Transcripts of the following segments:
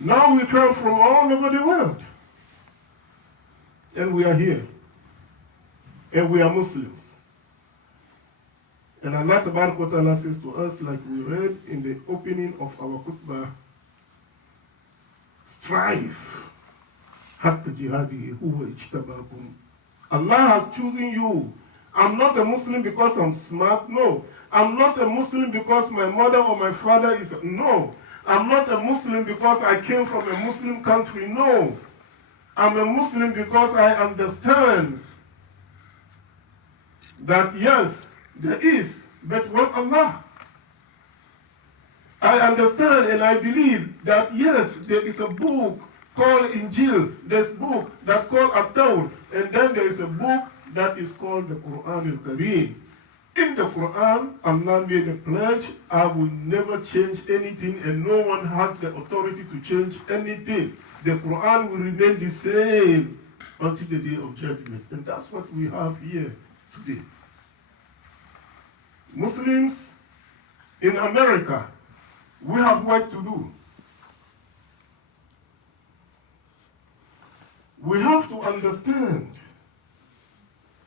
Now we come from all over the world. And we are here. And we are Muslims. And Allah Tabarak wa Ta'ala says to us, like we read in the opening of our khutbah, strive. Haqqa jihadihi huwa ijtabakum. Allah has chosen you. I'm not a Muslim because I'm smart. No. I'm not a Muslim because my mother or my father is. No. I'm not a Muslim because I came from a Muslim country. No. I'm a Muslim because I understand that yes, there is, but one Allah. I understand and I believe that yes, there is a book called Injil, there's a book that's called At-Tawr, and then there is a book that is called the Quran al-Kareem. In the Quran, Allah made a pledge, I will never change anything, and no one has the authority to change anything. The Quran will remain the same until the day of judgment. And that's what we have here today. Muslims in America, we have work to do. We have to understand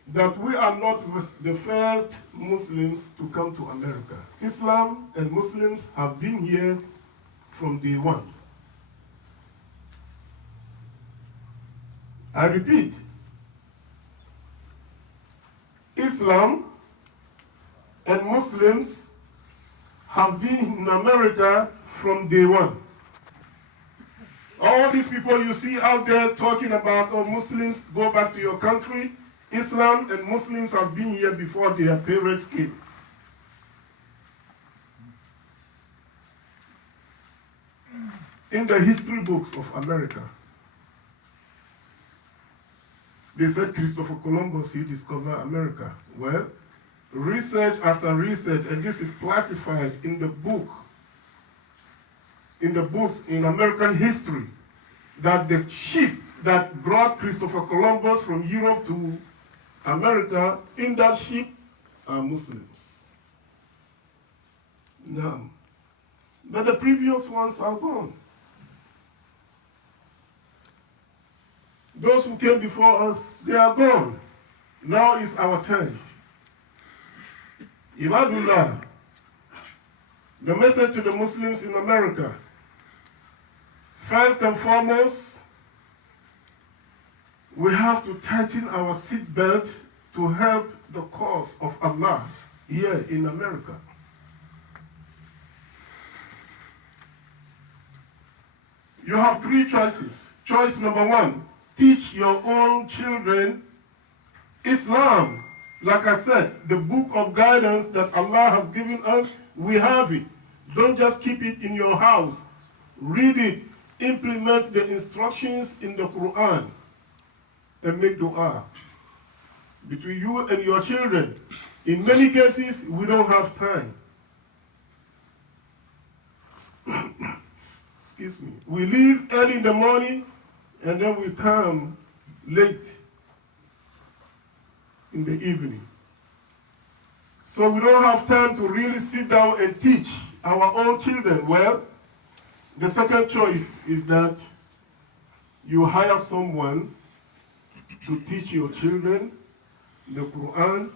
that we are not the first Muslims to come to America. Islam and Muslims have been here from day one. I repeat, Islam and Muslims have been in America from day one. All these people you see out there talking about, oh, Muslims, go back to your country. Islam and Muslims have been here before their parents came. In the history books of America, they said Christopher Columbus, he discovered America. Well, research after research, and this is classified in the book, in the books in American history, that the ship that brought Christopher Columbus from Europe to America, in that ship are Muslims. Now, but the previous ones are gone. Those who came before us, they are gone. Now is our turn. Ibadullah, the message to the Muslims in America. First and foremost, we have to tighten our seatbelt to help the cause of Allah here in America. You have three choices. Choice number one, teach your own children Islam. Like I said, the book of guidance that Allah has given us, we have it. Don't just keep it in your house. Read it. Implement the instructions in the Quran and make dua between you and your children. In many cases, we don't have time. Excuse me. We leave early in the morning and then we come late in the evening. So we don't have time to really sit down and teach our own children. Well, the second choice is that you hire someone to teach your children the Quran,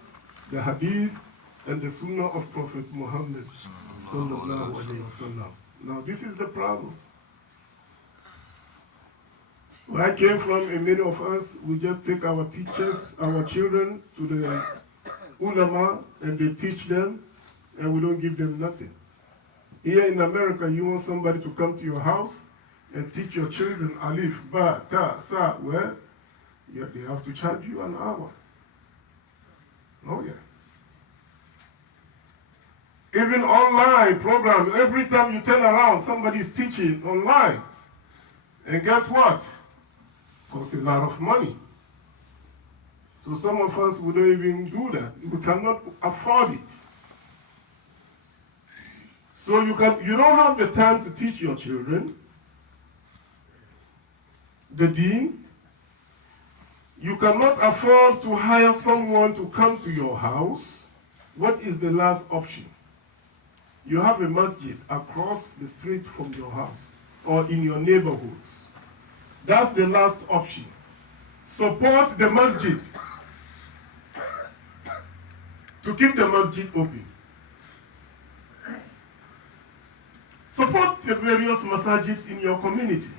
the Hadith, and the Sunnah of Prophet Muhammad sallallahu alaihi wasallam. Now this is the problem. Where I came from, and many of us, we just take our teachers, our children to the ulama, and they teach them, and we don't give them nothing. Here in America, you want somebody to come to your house and teach your children alif, ba, ta, sa, well, yeah, they have to charge you an hour. Oh yeah. Even online program, every time you turn around, somebody's teaching online. And guess what? Costs a lot of money. So some of us, we don't even do that. We cannot afford it. So you don't have the time to teach your children the deen. You cannot afford to hire someone to come to your house. What is the last option? You have a masjid across the street from your house. or in your neighborhoods. That's the last option. Support the masjid to keep the masjid open. Support the various masajids in your community.